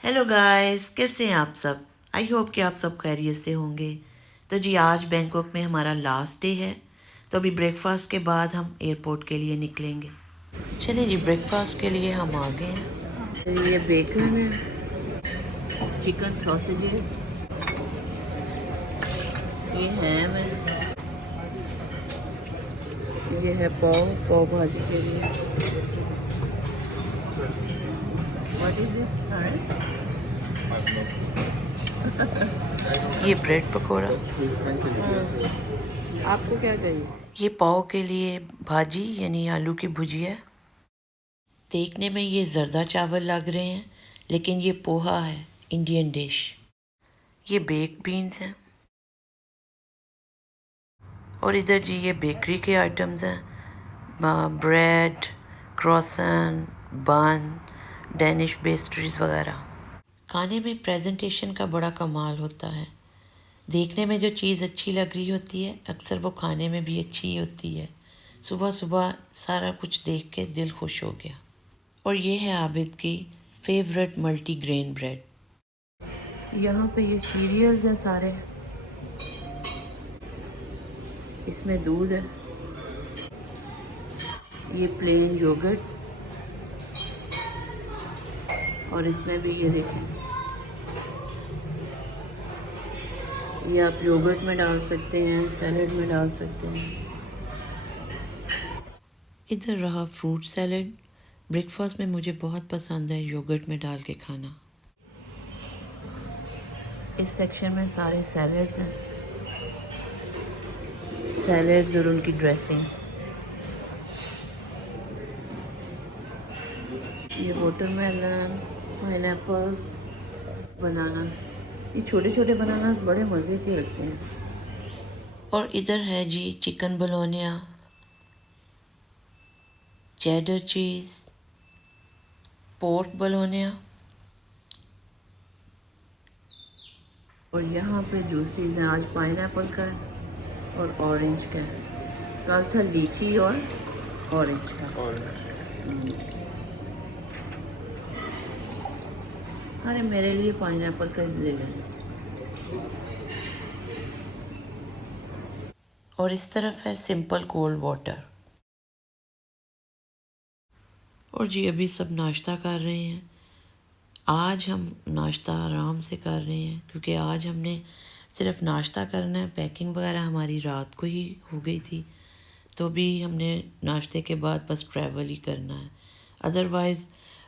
Hello guys, कैसे हैं आप सब। आई होप कि आप सब खैरियत से होंगे। तो जी आज बैंकॉक में हमारा लास्ट डे है, तो अभी ब्रेकफास्ट के बाद हम एयरपोर्ट के लिए निकलेंगे। चलिए जी, ब्रेकफास्ट के लिए हम आ गए हैं। ये बेकन है, चिकन सॉसेजेस, ये हैम है, ये है पाव भाजी के लिए। What is this? ये ब्रेड पकौड़ा। आपको क्या चाहिए? ये पाव के लिए भाजी यानी आलू की भुजिया। देखने में ये जर्दा चावल लग रहे हैं, लेकिन ये पोहा है, इंडियन डिश। ये बेक बीन्स हैं। और इधर जी ये बेकरी के आइटम्स हैं, ब्रेड, क्रॉसन, बन, डेनिश पेस्ट्रीज वगैरह। खाने में प्रेजेंटेशन का बड़ा कमाल होता है। देखने में जो चीज़ अच्छी लग रही होती है, अक्सर वो खाने में भी अच्छी होती है। सुबह सुबह सारा कुछ देख के दिल खुश हो गया। और ये है आबिद की फेवरेट मल्टी ग्रेन ब्रेड। यहाँ पे ये सीरियल्स हैं सारे, इसमें दूध है, ये प्लेन योगर्ट, और इसमें भी ये देखें, ये आप योगर्ट में डाल सकते हैं, सैलड में डाल सकते हैं। इधर रहा फ्रूट सैलड। ब्रेकफास्ट में मुझे बहुत पसंद है योगर्ट में डाल के खाना। इस सेक्शन में सारे सैलड्स हैं, सैलड्स और उनकी ड्रेसिंग। ये वाटरमेलन, पाइनएप्पल, बनाना। ये छोटे छोटे बनानास बड़े मज़े के लगते हैं। और इधर है जी चिकन बलोनिया, चेडर चीज़, पोर्क बलोनिया। और यहाँ पे जूसीज हैं, आज पाइनएप्पल का है और ऑरेंज का है। कल था लीची और ऑरेंज का। अरे मेरे लिए पाइनएप्पल का ले लें। और इस तरफ है सिंपल कोल्ड वाटर। और जी अभी सब नाश्ता कर रहे हैं। आज हम नाश्ता आराम से कर रहे हैं, क्योंकि आज हमने सिर्फ नाश्ता करना है। पैकिंग वगैरह हमारी रात को ही हो गई थी, तो भी हमने नाश्ते के बाद बस ट्रैवल ही करना है। अदरवाइज़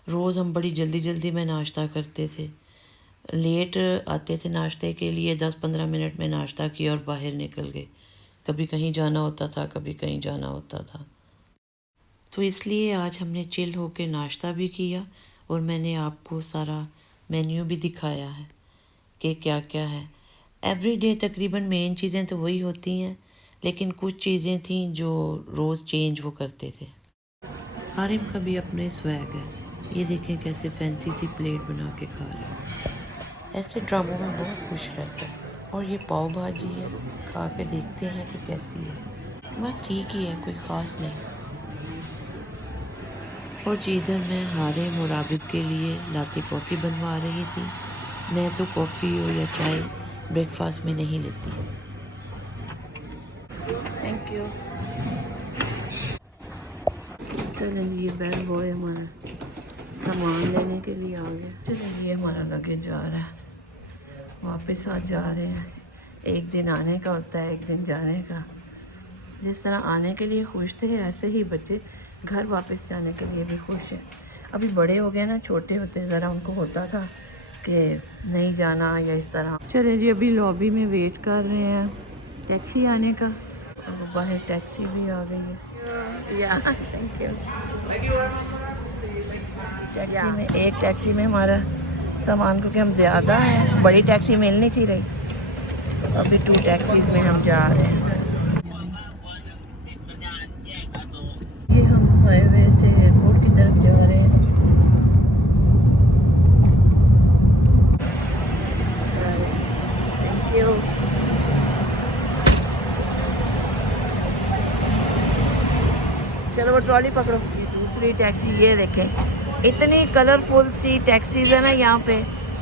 रोज़ हम बड़ी जल्दी जल्दी में नाश्ता करते थे, लेट आते थे नाश्ते के लिए, 10-15 मिनट में नाश्ता किया और बाहर निकल गए। कभी कहीं जाना होता था, कभी कहीं जाना होता था। तो इसलिए आज हमने चिल होकर नाश्ता भी किया, और मैंने आपको सारा मेन्यू भी दिखाया है कि क्या क्या है। एवरी डे तकरीबन मेन चीज़ें तो वही होती हैं, लेकिन कुछ चीज़ें थीं जो रोज़ चेंज वो करते थे। हारिम का भी अपने स्वैग है। ये देखें कैसे फैंसी सी प्लेट बना के खा रहे हैं। ऐसे ड्रामों में बहुत खुश रहता है। और ये पाव भाजी है, खा के देखते हैं कि कैसी है। बस ठीक ही है, कोई ख़ास नहीं। और जिधर मैं हारिम और आबिद के लिए लाते कॉफ़ी बनवा रही थी। मैं तो कॉफ़ी हो या चाय ब्रेकफास्ट में नहीं लेती। Thank you. चलें, ये बैग बॉय हमारा सामान लेने के लिए आ गया। चलें, ये हमारा लगेज आ रहा है, वापस आज जा रहे हैं। एक दिन आने का होता है, एक दिन जाने का। जिस तरह आने के लिए खुश थे, ऐसे ही बच्चे घर वापस जाने के लिए भी खुश हैं। अभी बड़े हो गए ना, छोटे होते ज़रा उनको होता था कि नहीं जाना या इस तरह। चले जी, अभी लॉबी में वेट कर रहे हैं टैक्सी आने का। बाहर टैक्सी भी आ गई है। या थैंक यू। टैक्सी में, एक टैक्सी में हमारा सामान, क्योंकि हम ज़्यादा हैं, बड़ी टैक्सी मिल नहीं थी रही, तो अभी 2 टैक्सीज़ में हम जा रहे हैं। ये हम हाईवे से एयरपोर्ट की तरफ जा रहे हैं। Thank you. चलो वो ट्रॉली पकड़ो। ये दूसरी टैक्सी, ये देखें, इतनी कलरफुल सी टैक्सीज़ है ना यहाँ पे।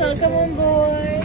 Welcome on board.